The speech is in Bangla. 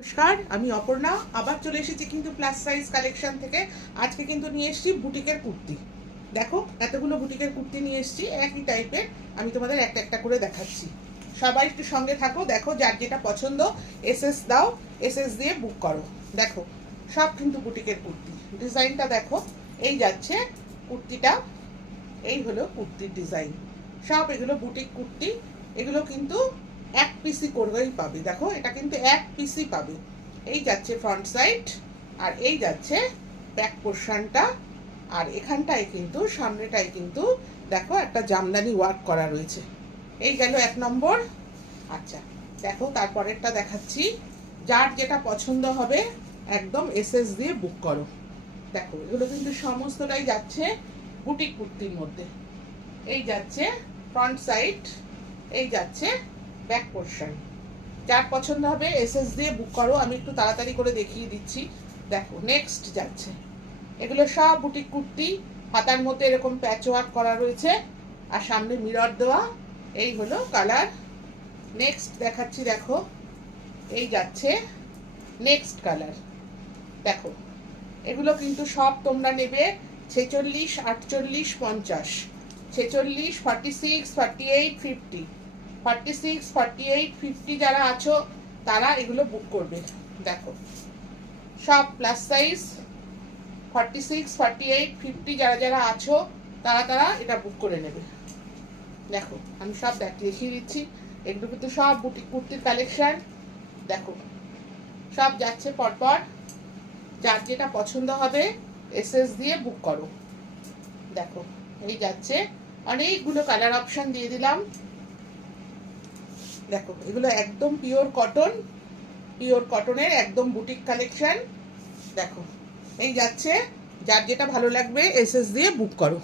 নমস্কার, আমি অপর্ণা আবার চলে এসেছি কিন্তু প্লাস সাইজ কালেকশন থেকে। আজকে কিন্তু নিয়ে এসেছি বুটিকের কুর্তি। দেখো, এতগুলো বুটিকের কুর্তি নিয়ে এসেছি একই টাইপের। আমি তোমাদের একটা একটা করে দেখাচ্ছি। সবাই একটু সঙ্গে থাকো। দেখো, যার যেটা পছন্দ এসএস দাও, এসএস দিয়ে বুক করো। দেখো, সব কিন্তু বুটিকের কুর্তি। ডিজাইনটা দেখো, এই যাচ্ছে কুর্তিটা। এই হলো কুর্তির ডিজাইন। সব এগুলো বুটিক কুর্তি। এগুলো কিন্তু এক পিসি করবেই পাবে। দেখো, এটা কিন্তু এক পিসি পাবে। এই যাচ্ছে ফ্রন্ট সাইড, আর এই যাচ্ছে ব্যাক পোর্শনটা। আর এখানটায় কিন্তু সামনেটায় কিন্তু দেখো একটা জামদানি ওয়ার্ক করা রয়েছে। এই গেল এক নম্বর। আচ্ছা, দেখো তারপরেরটা দেখাচ্ছি। যার যেটা পছন্দ হবে একদম এসএস দিয়ে বুক করো। দেখো, এগুলো কিন্তু সমস্তটাই যাচ্ছে বুটিক কুর্তির মধ্যে। এই যাচ্ছে ফ্রন্ট সাইড, এই যাচ্ছে ব্যাক পোর্শন। যার পছন্দ হবে এসএস দিয়ে বুক করো। আমি একটু তাড়াতাড়ি করে দেখিয়ে দিচ্ছি। দেখো, নেক্সট যাচ্ছে। এগুলো সব বুটিক কুর্তি। হাতার মধ্যে এরকম প্যাচ ওয়ার্ক করা রয়েছে, আর সামনে মিরর দেওয়া। এই হলো কালার। নেক্সট দেখাচ্ছি। দেখো, এই যাচ্ছে নেক্সট কালার। দেখো, এগুলো কিন্তু সব তোমরা নেবে 46, 48, 50, 46, 46, 48, 50, 46, 48, 50 যারা আছো তারা এগুলো বুক করবে। দেখো, সব প্লাস সাইজ। 46, 48, 50 যারা যারা আছো তারা তারা এটা বুক করে নেবে। দেখো, আমি সব দেখিয়ে দিচ্ছি। এগুলো কিন্তু সব বুটিক কুর্তির কালেকশন। দেখো, সব যাচ্ছে পরপর। যার যেটা পছন্দ হবে এসএস দিয়ে বুক করো। দেখো, এই যাচ্ছে। অনেকগুলো কালার অপশন দিয়ে দিলাম। দেখো, এগুলো একদম পিওর কটন, পিওর কটনের একদম বুটিক কালেকশন। দেখো, এই যাচ্ছে। যার যেটা ভালো লাগবে এসএস দিয়ে বুক করো।